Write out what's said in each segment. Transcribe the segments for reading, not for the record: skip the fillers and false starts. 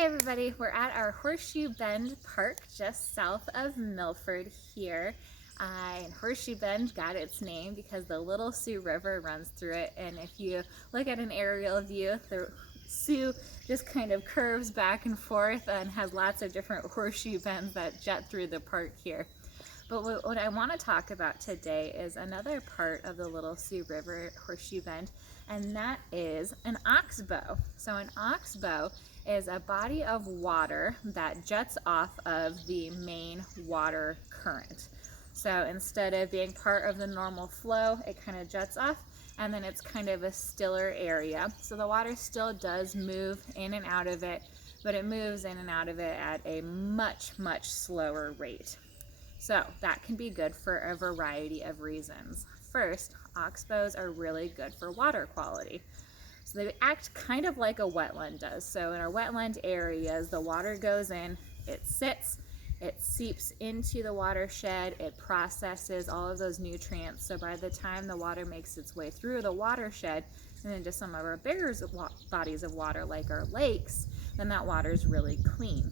Hey everybody, we're at our Horseshoe Bend Park just south of Milford here. And Horseshoe Bend got its name because the Little Sioux River runs through it, and if you look at an aerial view, the Sioux just kind of curves back and forth and has lots of different horseshoe bends that jet through the park here. But what I want to talk about today is another part of the Little Sioux River Horseshoe Bend, and that is an oxbow. So an oxbow is a body of water that jets off of the main water current. So instead of being part of the normal flow, it kind of jets off, and then it's kind of a stiller area. So the water still does move in and out of it, but it moves in and out of it at a much slower rate. So that can be good for a variety of reasons. First, oxbows are really good for water quality. So they act kind of like a wetland does. So in our wetland areas, the water goes in, it sits, it seeps into the watershed, it processes all of those nutrients. So by the time the water makes its way through the watershed and into some of our bigger bodies of water like our lakes, then that water is really clean.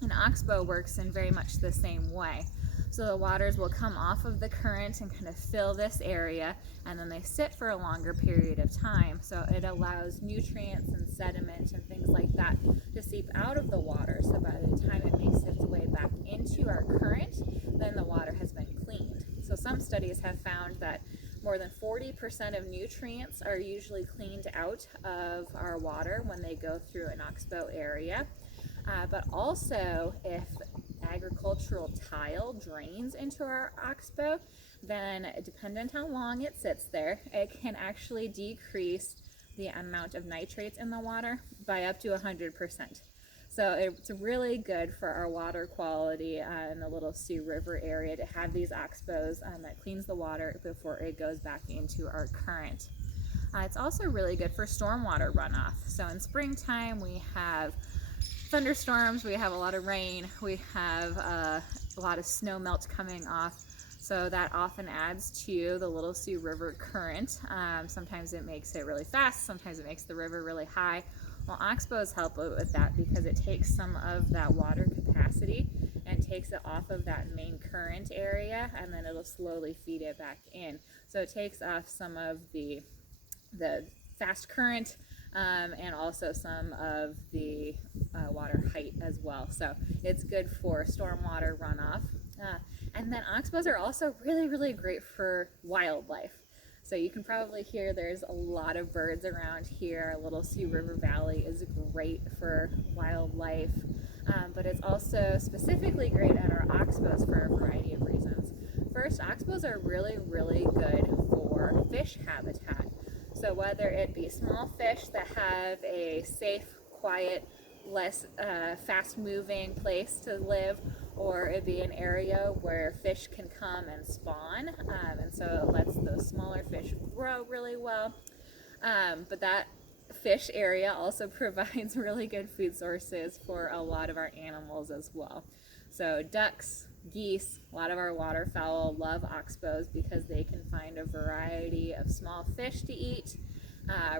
An oxbow works in very much the same way. So the waters will come off of the current and kind of fill this area, and then they sit for a longer period of time. So it allows nutrients and sediment and things like that to seep out of the water. So by the time it makes its way back into our current, then the water has been cleaned. So some studies have found that more than 40% of nutrients are usually cleaned out of our water when they go through an oxbow area. But also, if agricultural tile drains into our oxbow, then dependent on how long it sits there, it can actually decrease the amount of nitrates in the water by up to 100%. So it's really good for our water quality in the Little Sioux River area to have these oxbows that cleans the water before it goes back into our current. It's also really good for stormwater runoff. So in springtime, we have thunderstorms, we have a lot of rain, we have a lot of snow melt coming off, so that often adds to the Little Sioux River current. Sometimes it makes it really fast, sometimes it makes the river really high. Well, oxbows help with that because it takes some of that water capacity and takes it off of that main current area, and then it'll slowly feed it back in. So it takes off some of the fast current and also some of the water height as well. So it's good for stormwater runoff. And then oxbows are also really great for wildlife. So you can probably hear there's a lot of birds around here. Little Sioux River Valley is great for wildlife, but it's also specifically great at our oxbows for a variety of reasons. First, oxbows are really good for fish habitat. So whether it be small fish that have a safe, quiet, less fast-moving place to live, or it be an area where fish can come and spawn, and so it lets those smaller fish grow really well. But that fish area also provides really good food sources for a lot of our animals as well. So ducks, geese, a lot of our waterfowl love oxbows because they can find a variety of small fish to eat.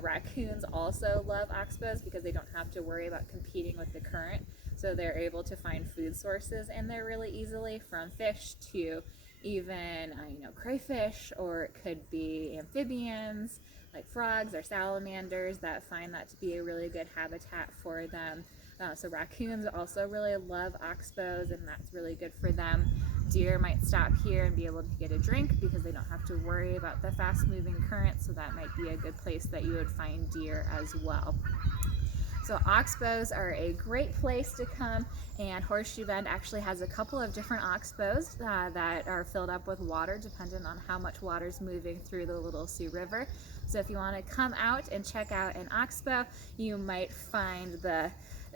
Raccoons also love oxbows because they don't have to worry about competing with the current, so they're able to find food sources in there really easily, from fish to even crayfish, or it could be amphibians like frogs or salamanders that find that to be a really good habitat for them. So raccoons also really love oxbows, and that's really good for them. Deer might stop here and be able to get a drink because they don't have to worry about the fast-moving current, so that might be a good place that you would find deer as well. So oxbows are a great place to come, and Horseshoe Bend actually has a couple of different oxbows that are filled up with water depending on how much water is moving through the Little Sioux River. So if you want to come out and check out an oxbow, you might find the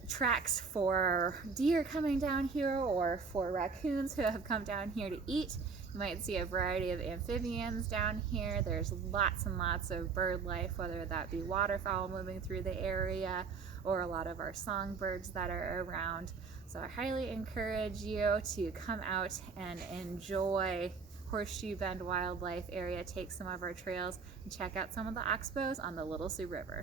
tracks for deer coming down here, or for raccoons who have come down here to eat. You might see a variety of amphibians down here. There's lots and lots of bird life, whether that be waterfowl moving through the area or a lot of our songbirds that are around. So I highly encourage you to come out and enjoy Horseshoe Bend Wildlife Area, take some of our trails, and check out some of the oxbows on the Little Sioux River.